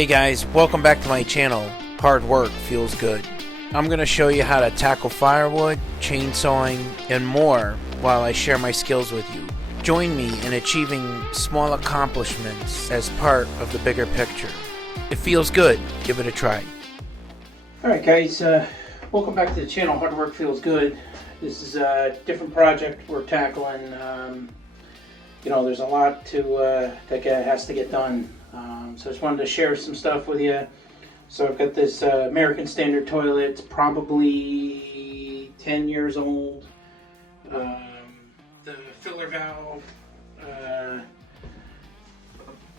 Hey guys, welcome back to my channel. Hard work feels good. I'm going to show you how to tackle firewood, chainsawing, and more while I share my skills with you. Join me in achieving small accomplishments as part of the bigger picture. It feels good. Give it a try. Alright guys, welcome back to the channel. Hard work feels good. This is a different project we're tackling. There's a lot that has to get done. So I just wanted to share some stuff with you. So I've got this American Standard toilet. It's probably 10 years old. The filler valve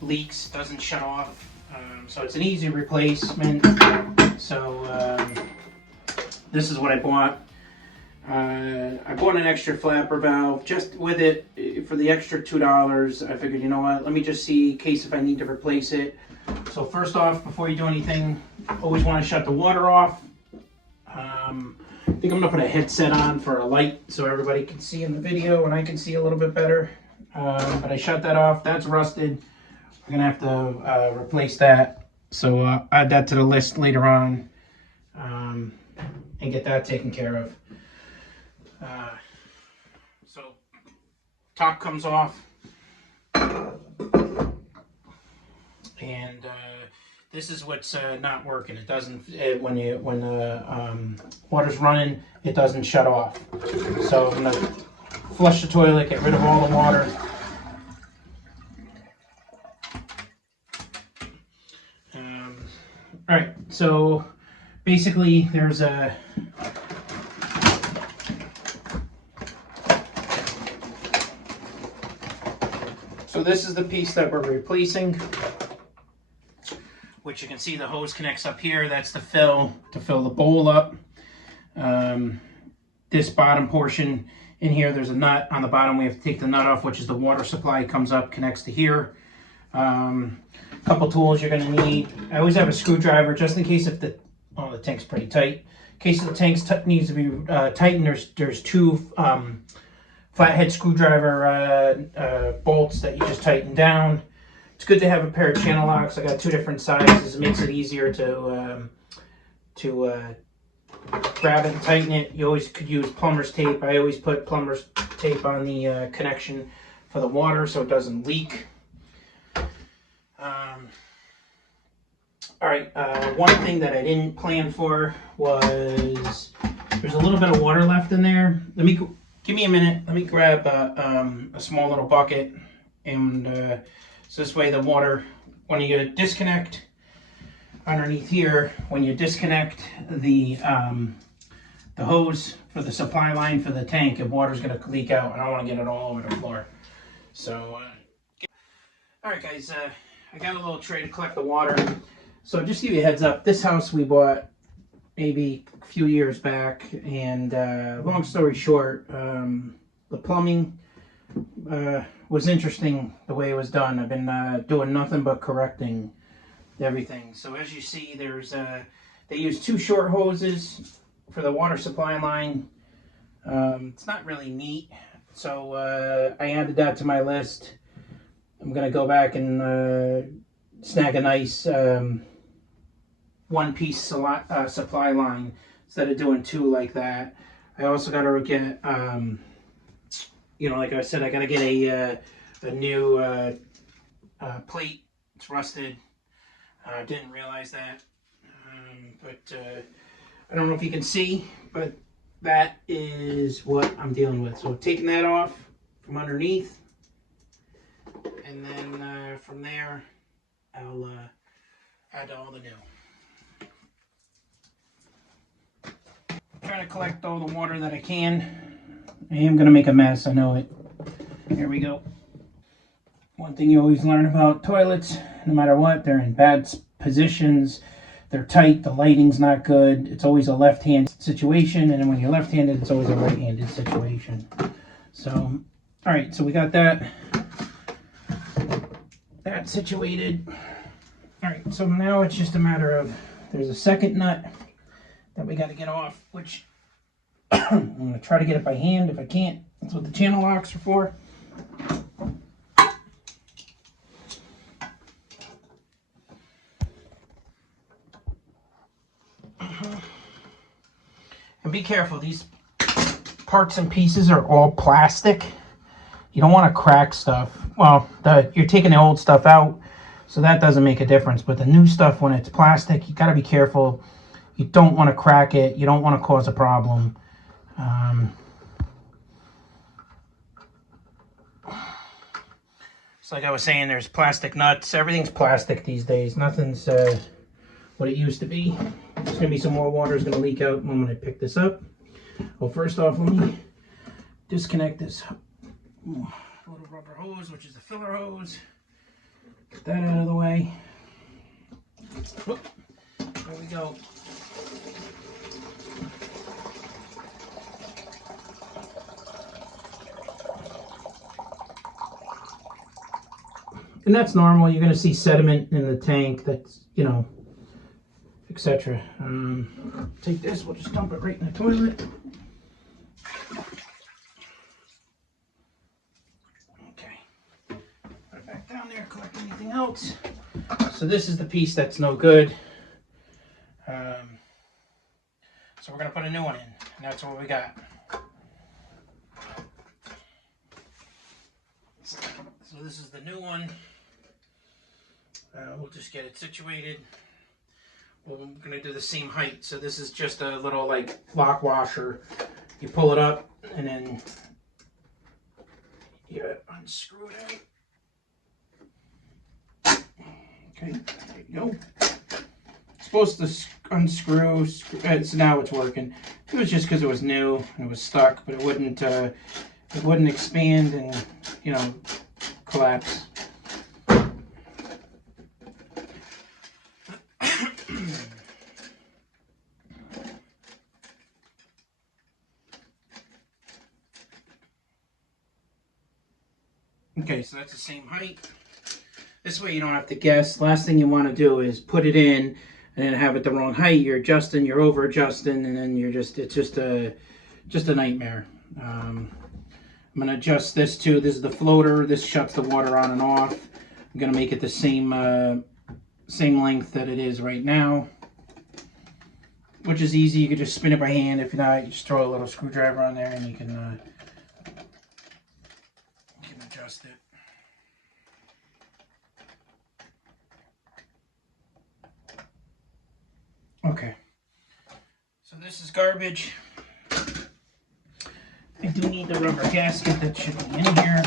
leaks, doesn't shut off. So it's an easy replacement. So this is what I bought. I bought an extra flapper valve just with it for the extra $2. I figured, you know what, let me just see in case if I need to replace it. So first off, before you do anything, always want to shut the water off. I think I'm going to put a headset on for a light so everybody can see in the video and I can see a little bit better. But I shut that off. That's rusted. We're going to have to replace that. So I'll add that to the list later on and get that taken care of. So top comes off, and this is what's not working. It doesn't when the water's running, it doesn't shut off. So I'm gonna flush the toilet, get rid of all the water. All right, so basically there's a So this is the piece that we're replacing, which you can see the hose connects up here. That's to fill the bowl up. This bottom portion in here, there's a nut on the bottom. We have to take the nut off, which is the water supply. Comes up, connects to here. Couple tools you're going to need. I always have a screwdriver just in case if the tank's pretty tight. In case the tank needs to be tightened, there's two flathead screwdriver bolts that you just tighten down. It's good to have a pair of channel locks. I got two different sizes. It makes it easier to grab it and tighten it. You always could use plumber's tape. I always put plumber's tape on the connection for the water so it doesn't leak. Alright, one thing that I didn't plan for was there's a little bit of water left in there. Give me a minute. Let me grab a small little bucket, and so this way the water, when you disconnect underneath here, when you disconnect the hose for the supply line for the tank, the water's going to leak out. I don't want to get it all over the floor. So, all right, guys, I got a little tray to collect the water. So just to give you a heads up, this house we bought maybe a few years back, and long story short, the plumbing was interesting the way it was done. I've been doing nothing but correcting everything. So as you see, there's they use two short hoses for the water supply line. It's not really neat, so I added that to my list. I'm gonna go back and snag a nice one-piece supply line instead of doing two like that. I also got to get, like I said, I got to get a new plate. It's rusted. I didn't realize that, but I don't know if you can see, but that is what I'm dealing with. So taking that off from underneath, and then from there, I'll add all the new. Trying to collect all the water that I can. I am going to make a mess, I know it. Here we go. One thing you always learn about toilets, no matter what, they're in bad positions, they're tight, the lighting's not good, it's always a left-handed situation, and then when you're left-handed, it's always a right-handed situation. So, alright, so we got that situated. Alright, so now it's just a matter of, there's a second nut that we got to get off, which I'm going to try to get it by hand. If I can't, that's what the channel locks are for. be careful. These parts and pieces are all plastic. You don't want to crack stuff. Well, you're taking the old stuff out, so that doesn't make a difference. But the new stuff, when it's plastic, you got to be careful. You don't want to crack it. You don't want to cause a problem. It's like I was saying, there's plastic nuts. Everything's plastic these days. Nothing's what it used to be. There's going to be some more water is going to leak out when I pick this up. Well, first off, let me disconnect this little rubber hose, which is the filler hose. Get that out of the way. Whoop. There we go. And that's normal. You're going to see sediment in the tank. That's, you know, etc. Take this. We'll just dump it right in the toilet. Okay. Put it back down there. Collect anything else. So this is the piece that's no good. So we're going to put a new one in. And that's what we got. So this is the new one. We'll just get it situated. We're going to do the same height. So this is just a little like lock washer. You pull it up and then you unscrew it out. Okay, there you go. It's supposed to unscrew. So now it's working. It was just because it was new and it was stuck, but it wouldn't expand and, you know, collapse. Okay, so that's the same height. This way you don't have to guess. Last thing you want to do is put it in and then have it the wrong height. You're adjusting, you're over adjusting, and then it's just a nightmare. I'm going to adjust this too. This is the floater. This shuts the water on and off. I'm going to make it the same length that it is right now, which is easy. You can just spin it by hand. If not, you just throw a little screwdriver on there and you can adjust it. Okay, so this is garbage. I do need the rubber gasket that should be in here.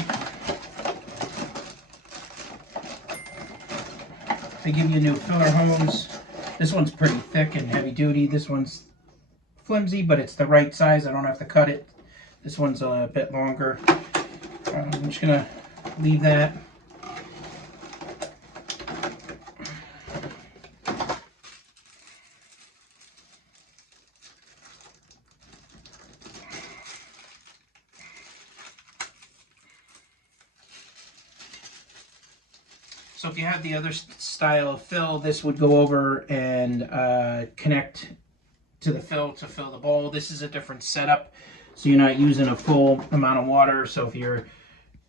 They give you a new filler hose. This one's pretty thick and heavy duty. This one's flimsy, but it's the right size. I don't have to cut it. This one's a bit longer. I'm just gonna leave that. So if you have the other style of fill, this would go over and connect to the fill to fill the bowl. This is a different setup, so you're not using a full amount of water. So if you're,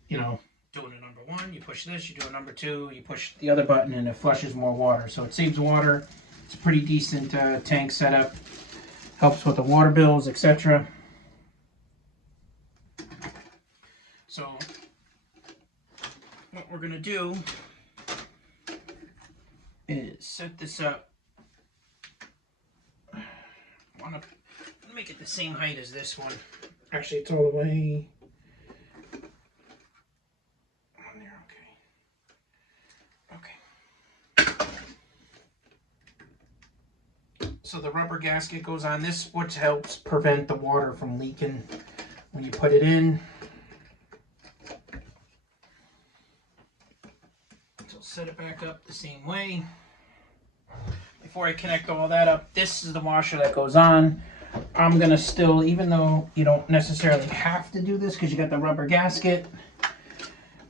you know, doing a number one, you push this, you do a number two, you push the other button and it flushes more water. So it saves water. It's a pretty decent tank setup. Helps with the water bills, etc. So what we're gonna do is set this up. I want to make it the same height as this one. Actually, it's all the way on there. Okay. So the rubber gasket goes on this, which helps prevent the water from leaking when you put it in. So set it back up the same way. Before I connect all that up, this is the washer that goes on. I'm gonna still, even though you don't necessarily have to do this because you got the rubber gasket,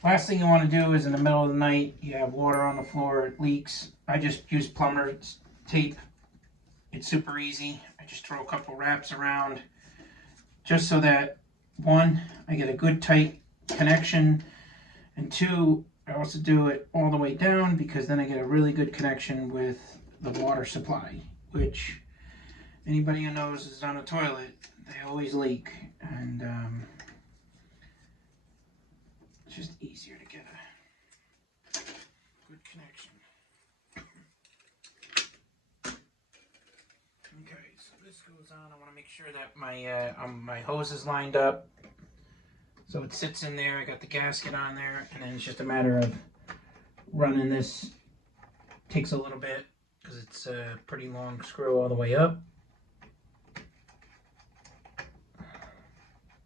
last thing you want to do is in the middle of the night, you have water on the floor, it leaks. I just use plumber's tape. It's super easy. I just throw a couple wraps around just so that, one, I get a good tight connection, and two, I also do it all the way down because then I get a really good connection with the water supply, which Anybody who knows is on a toilet, they always leak, and it's just easier to get a good connection. Okay, so this goes on. I want to make sure that my hose is lined up. So it sits in there. I got the gasket on there, and then it's just a matter of running this. Takes a little bit because it's a pretty long screw all the way up.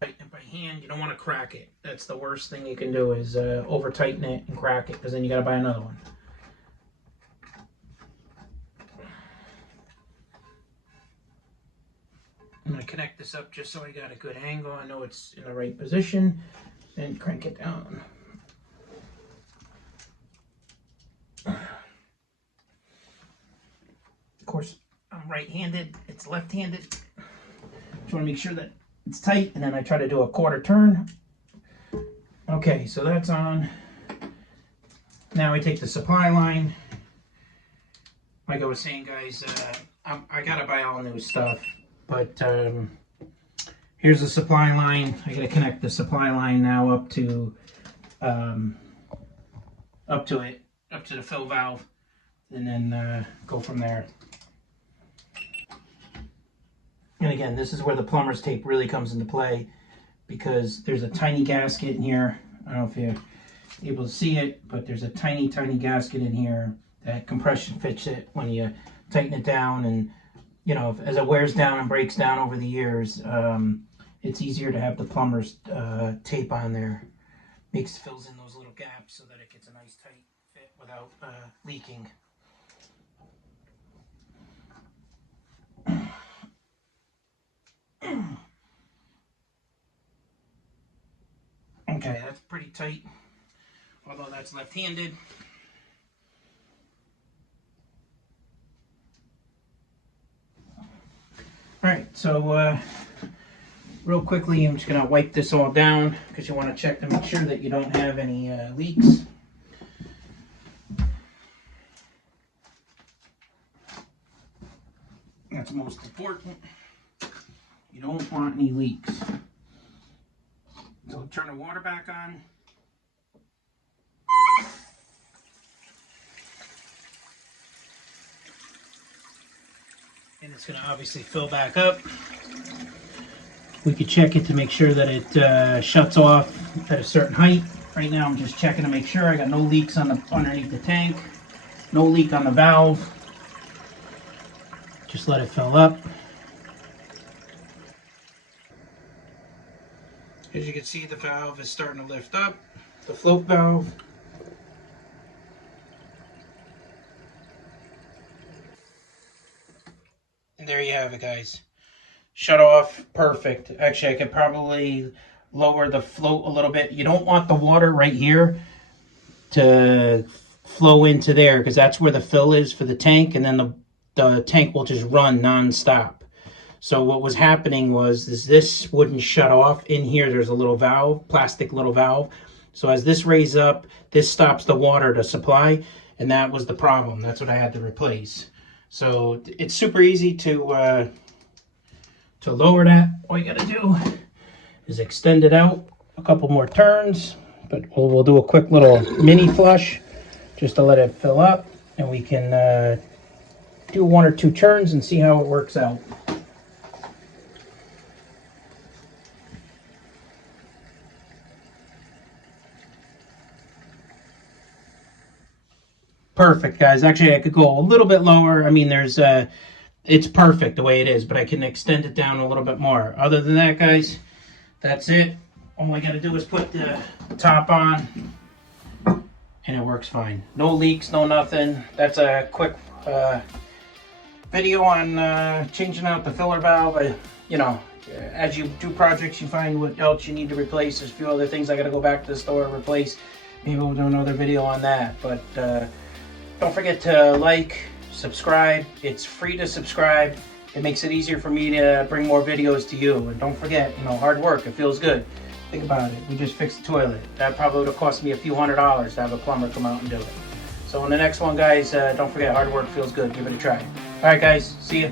And by hand, you don't want to crack it. That's the worst thing you can do is over tighten it and crack it, because then you got to buy another one. I'm going to connect this up just so I got a good angle. I know it's in the right position, and crank it down. Of course, I'm right-handed. It's left-handed. Just want to make sure that it's tight, and then I try to do a quarter turn. Okay, so that's on. Now I take the supply line. Like I was saying, guys, I gotta buy all new stuff, but here's the supply line. I gotta connect the supply line now up to the fill valve, and then go from there. And again, this is where the plumber's tape really comes into play, because there's a tiny gasket in here. I don't know if you're able to see it, but there's a tiny gasket in here that compression fits it when you tighten it down. And you know, as it wears down and breaks down over the years, it's easier to have the plumber's tape on there. Fills in those little gaps so that it gets a nice tight fit without leaking. Okay, that's pretty tight, although that's left-handed. Alright, so real quickly, I'm just going to wipe this all down, because you want to check to make sure that you don't have any leaks. That's most important. You don't want any leaks. So turn the water back on. And it's going to obviously fill back up. We could check it to make sure that it shuts off at a certain height. Right now I'm just checking to make sure I got no leaks on the underneath the tank. No leak on the valve. Just let it fill up. As you can see, the valve is starting to lift up, the float valve. And there you have it, guys. Shut off, perfect. Actually, I could probably lower the float a little bit. You don't want the water right here to flow into there, because that's where the fill is for the tank, and then the tank will just run non-stop. So what was happening was this wouldn't shut off. In here, there's a little valve, plastic little valve. So as this raises up, this stops the water to supply, and that was the problem. That's what I had to replace. So it's super easy to lower that. All you gotta do is extend it out a couple more turns, but we'll do a quick little mini flush just to let it fill up, and we can do 1 or 2 turns and see how it works out. Perfect, guys. Actually, I could go a little bit lower. I mean, it's perfect the way it is, but I can extend it down a little bit more. Other than that, guys, that's it. All I got to do is put the top on, and it works fine. No leaks, no nothing. That's a quick video on changing out the filler valve. You know, as you do projects, you find what else you need to replace. There's a few other things I got to go back to the store and replace. Maybe we'll do another video on that, but don't forget to like, subscribe. It's free to subscribe. It makes it easier for me to bring more videos to you. And don't forget, you know, hard work, it feels good. Think about it. We just fixed the toilet. That probably would have cost me a few $100s to have a plumber come out and do it. So in the next one, guys, don't forget, hard work feels good. Give it a try. All right, guys. See ya.